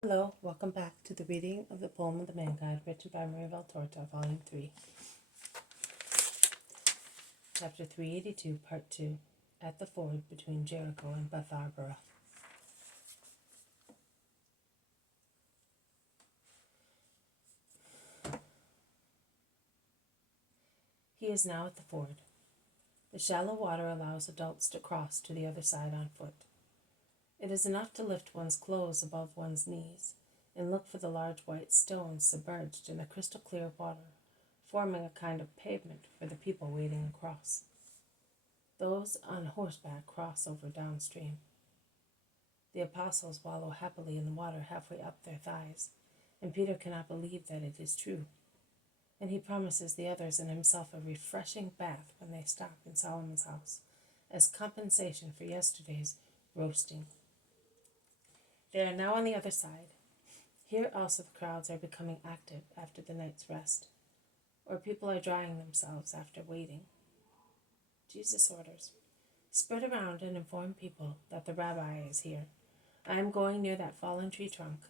Hello, welcome back to the reading of the poem of the Man God, written by Maria Valtorta, Volume 3, Chapter 382, Part 2, At the Ford between Jericho and Bethabara. He is now at the ford. The shallow water allows adults to cross to the other side on foot. It is enough to lift one's clothes above one's knees and look for the large white stones submerged in the crystal clear water, forming a kind of pavement for the people wading across. Those on horseback cross over downstream. The apostles wallow happily in the water halfway up their thighs, and Peter cannot believe that it is true. And he promises the others and himself a refreshing bath when they stop in Solomon's house, as compensation for yesterday's roasting. They are now on the other side. Here also the crowds are becoming active after the night's rest, or people are drying themselves after waiting. Jesus orders, "Spread around and inform people that the rabbi is here. I am going near that fallen tree trunk,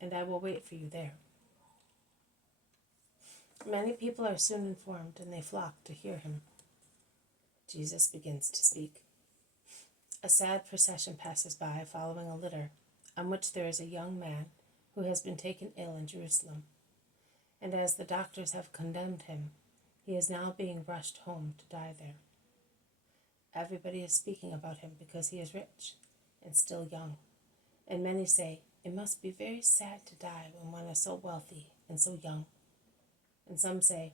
and I will wait for you there." Many people are soon informed, and they flock to hear him. Jesus begins to speak. A sad procession passes by, following a litter, on which there is a young man who has been taken ill in Jerusalem. And as the doctors have condemned him, he is now being rushed home to die there. Everybody is speaking about him because he is rich and still young. And many say, it must be very sad to die when one is so wealthy and so young. And some say,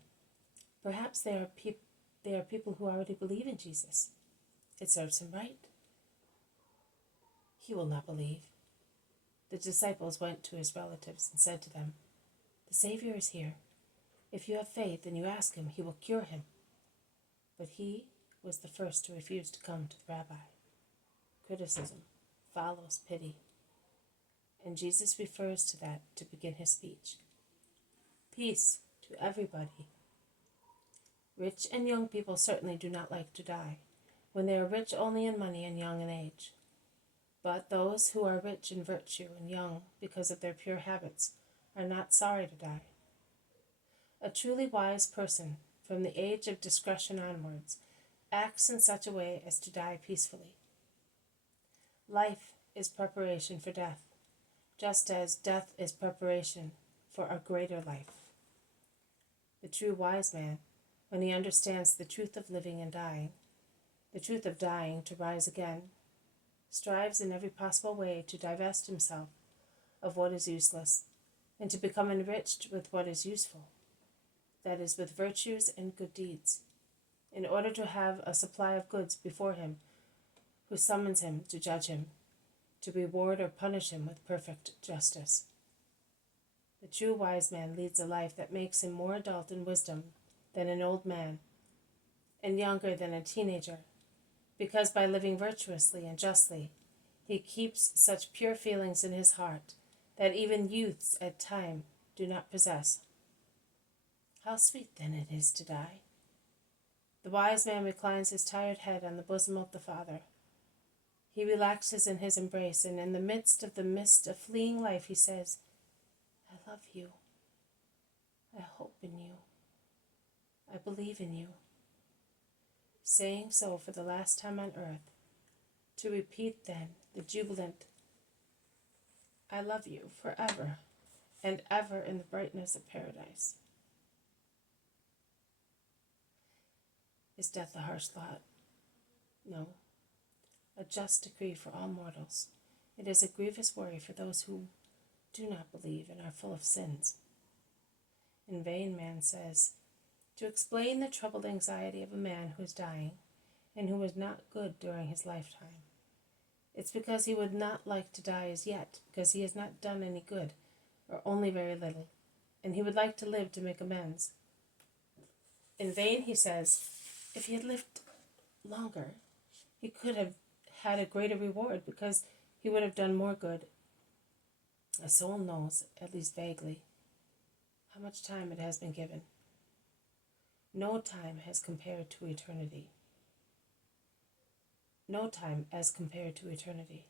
perhaps they are people who already believe in Jesus. It serves him right. He will not believe. The disciples went to his relatives and said to them, "The Savior is here. If you have faith and you ask him, he will cure him." But he was the first to refuse to come to the rabbi. Criticism follows pity. And Jesus refers to that to begin his speech. Peace to everybody. Rich and young people certainly do not like to die, when they are rich only in money and young in age. But those who are rich in virtue and young because of their pure habits are not sorry to die. A truly wise person, from the age of discretion onwards, acts in such a way as to die peacefully. Life is preparation for death, just as death is preparation for a greater life. The true wise man, when he understands the truth of living and dying, the truth of dying to rise again, strives in every possible way to divest himself of what is useless and to become enriched with what is useful, that is, with virtues and good deeds, in order to have a supply of goods before him who summons him to judge him, to reward or punish him with perfect justice. The true wise man leads a life that makes him more adult in wisdom than an old man, and younger than a teenager, because by living virtuously and justly, he keeps such pure feelings in his heart that even youths at times do not possess. How sweet then it is to die. The wise man reclines his tired head on the bosom of the Father. He relaxes in his embrace, and in the midst of the mist of fleeing life he says, "I love you. I hope in you. I believe in you." Saying so for the last time on earth, to repeat then the jubilant, "I love you forever and ever in the brightness of paradise." Is death a harsh lot? No. A just decree for all mortals. It is a grievous worry for those who do not believe and are full of sins. In vain man says, to explain the troubled anxiety of a man who is dying and who was not good during his lifetime. It's because he would not like to die as yet, because he has not done any good, or only very little, and he would like to live to make amends. In vain he says, if he had lived longer, he could have had a greater reward, because he would have done more good. A soul knows, at least vaguely, how much time it has been given. No time has compared to eternity. No time as compared to eternity.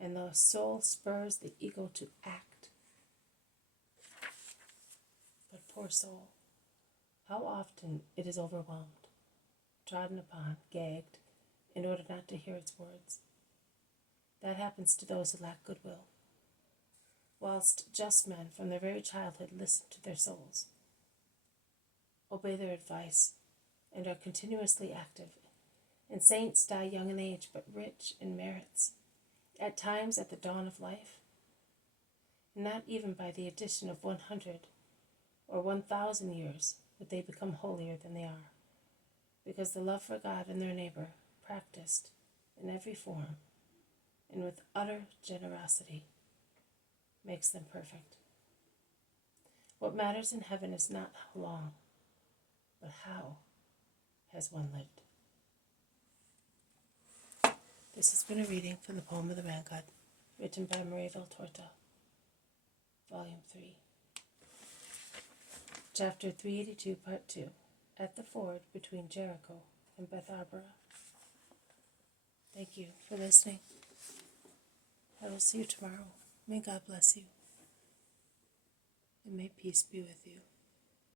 and the soul spurs the ego to act. But poor soul, how often it is overwhelmed, trodden upon, gagged, in order not to hear its words. That happens to those who lack goodwill, whilst just men from their very childhood listen to their souls, obey their advice, and are continuously active. And saints die young in age, but rich in merits, at times at the dawn of life, and not even by the addition of 100 or 1,000 years would they become holier than they are, because the love for God and their neighbor, practiced in every form and with utter generosity, makes them perfect. What matters in heaven is not how long, but how has one lived. This has been a reading from the poem of the Man God, written by Maria Valtorta, Volume 3. Chapter 382, Part 2, At the Ford Between Jericho and Bethabara. Thank you for listening. I will see you tomorrow. May God bless you, and may peace be with you.